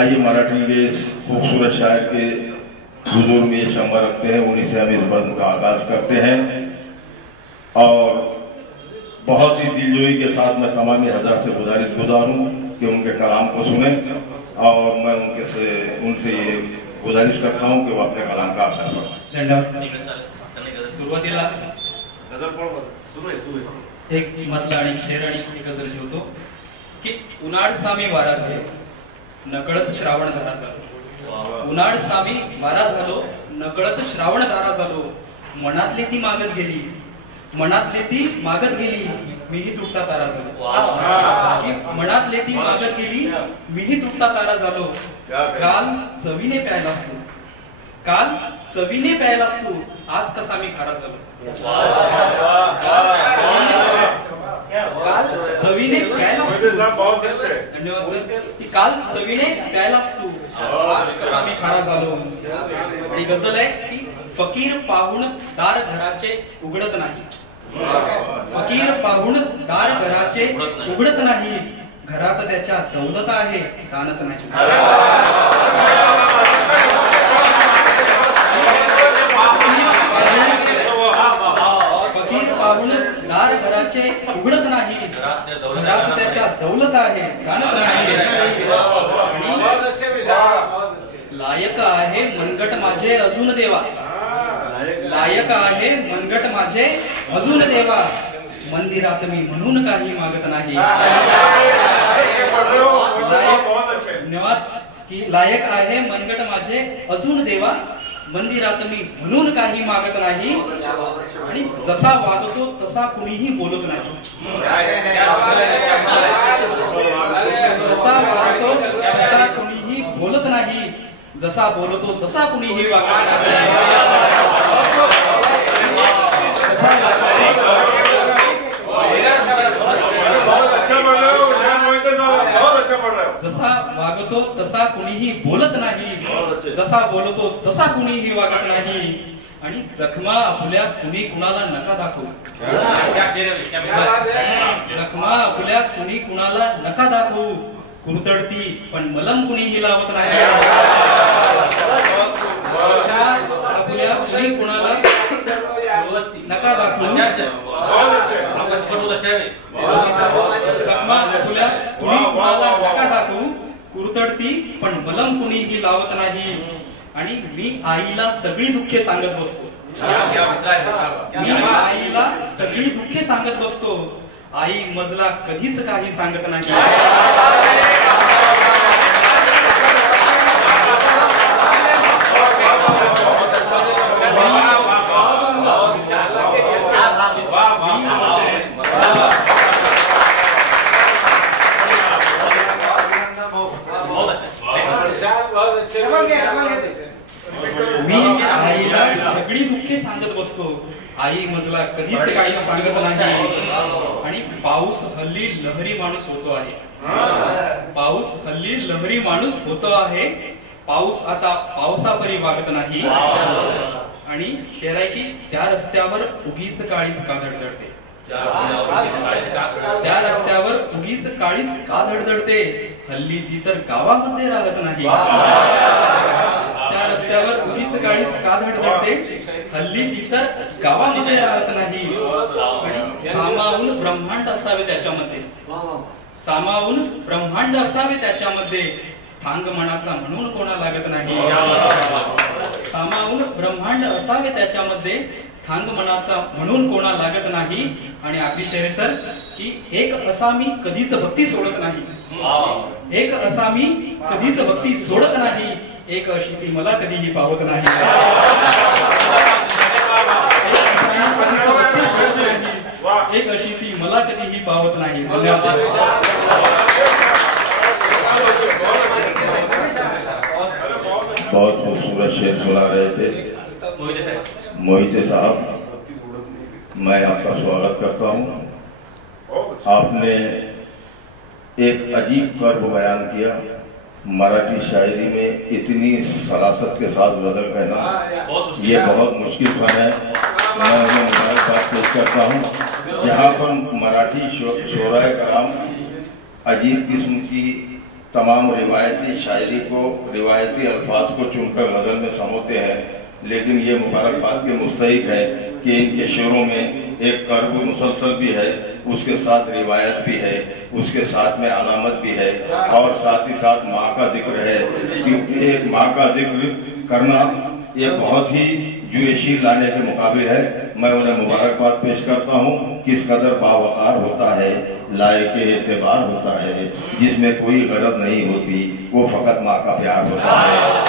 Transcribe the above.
आइए मराठी के इस खूबसूरत शायर के हुजूर में शम्मा रखते हैं, उन्हीं से हम इस बज़्म का आगाज करते हैं। और बहुत ही दिलजोई के साथ मैं तमाम हज़रात से गुजारूं कि उनके कलाम को सुने, और मैं उनसे ये गुजारिश करता हूं कि वो अपने कलाम का आगाज करें। सुरुवातीला एक मतला आणि शेर आणि गजल ठेवतो की उन्हाळ सामी वारा झालो नकळत श्रावण धारा झालो, उन्हाळ सामी वारा झालो नकळत श्रावण धारा झालो, मनातली ती मागत गेली, मनातली ती मागत गेली, मीही तुटता तारा झालो, मनातली ती मागत गेली, मीही तुटता तारा झालो, काल चवीने प्यायलास तू, काल चवीने प्यायलास तू, आज कसा मी खारा झालो, काल चवीने प्यायलास तू, धन्यवाद सर, की काल चवीने प्यायलास तू, आज कसा मी खारा झालो. आणि गजल आहे की फकीर पाहून दार घराचे उघडत नाही, फकीर पाहून दार घराचे उघडत नाही, घरात त्याच्या दौलत आहे दानत नाही. फकीर पाहून दार घराचे उघडत नाही, घरात त्याच्या दौलत आहे दानत नाही. लायक आहे मनगट माझे अजून देवा, लायक आहे मनगट माझे अजून देवा, मंदिरात मी म्हणून काही मागत नाही. धन्यवाद. की लायक आहे मनगट माझे अजून देवा, मंदिरात मी म्हणून काही मागत नाही, आणि जसा वागतो तसा कुणीही बोलत नाही, जसा वागतो तसा कुणीही बोलत नाही, जसा बोलतो तसा कुणीही वागत नाही. जसा वागतो तसा कुणीही बोलत नाही, जसा बोलतो तसा कुणीही वागत नाही, आणि जखमा आपल्या कुणी कुणाला नका दाखवू, जखमा आपल्या कुणी कुणाला नका दाखवू, कुरतडती पण मलम कुणीही लावत नाही, आपल्या कुणी कुणाला नका दाखवू, जखमा आपल्या कुणी कुणाला नका दाखवू, कुरतडती पण मलम कुणीही लावत नाही, आणि मी आईला सगळी दुःखे सांगत बसतो, मी आईला सगळी दुःखे सांगत बसतो, आई मजला कधीच काही सांगत नाही. मी आईला सगळी दुःखे सांगत बसतो, आई मजला कधीच काही सांगत नाही, आणि पाऊस हल्ली लहरी माणूस होतो आहे, पाऊस हल्ली लहरी माणूस होतो आहे, पाऊस आता पावसापरी वागत नाही, आणि शेर आहे की त्या रस्त्यावर उगीच काळीच का धडधडते, त्या रस्त्यावर उगीच काळीच का धडधडते, हल्ली ती तर गावामध्ये राहत नाही, त्या रस्त्यावर उगीच काळीच का धडधडते, हल्ली ती तर गावामध्ये राहत नाही, आणि सामावून ब्रह्मांड असावे त्याच्यामध्ये, सामावून ब्रह्मांड असावे त्याच्यामध्ये, थांग मनाचा म्हणून कोणा लागत नाही, सामावून ब्रह्मांड असावे त्याच्यामध्ये, थांग मनाचा म्हणून कोणा लागत नाही. आणि आखरी शेर सर की एक असा मी कधीच भक्ती सोडत नाही, एक असा मी कधीच भक्ती सोडत नाही, एक अशी ती मला कधीही पावत नाही, एक अशी ती मला कधीही पावत नाही. बहुत खूबसूरत शेर सुना रहे थे मोहित साहब, मैं आपका स्वागत करता हूं. आपने एक अजीब कर्व बयान किया, मराठी शायरी में इतनी सलासत के साथ बदल कहना ये बहुत मुश्किल फन है. मैं उन्हें मुबारकबाद पेश करता हूँ. यहाँ पर मराठी शोराए कराम अजीब किस्म की तमाम रिवायती शायरी को, रिवायती अल्फाज को चुनकर गजल में समोते हैं, लेकिन ये मुबारकबाद के मुस्तहिक है कि इनके शेरों में एक कर्ब मुसलसल भी है, उसके साथ रिवायत भी है, उसके साथ में अलामत भी है, और साथ ही साथ माँ का जिक्र है। क्योंकि एक माँ का जिक्र करना ये बहुत ही जुएशी लाने के मुकाबिल है। मैं उन्हें मुबारकबाद पेश करता हूँ। किस कदर बावकार होता है, लायक एतबार होता है, जिसमें कोई गरज नहीं होती, वो फकत माँ का प्यार होता है।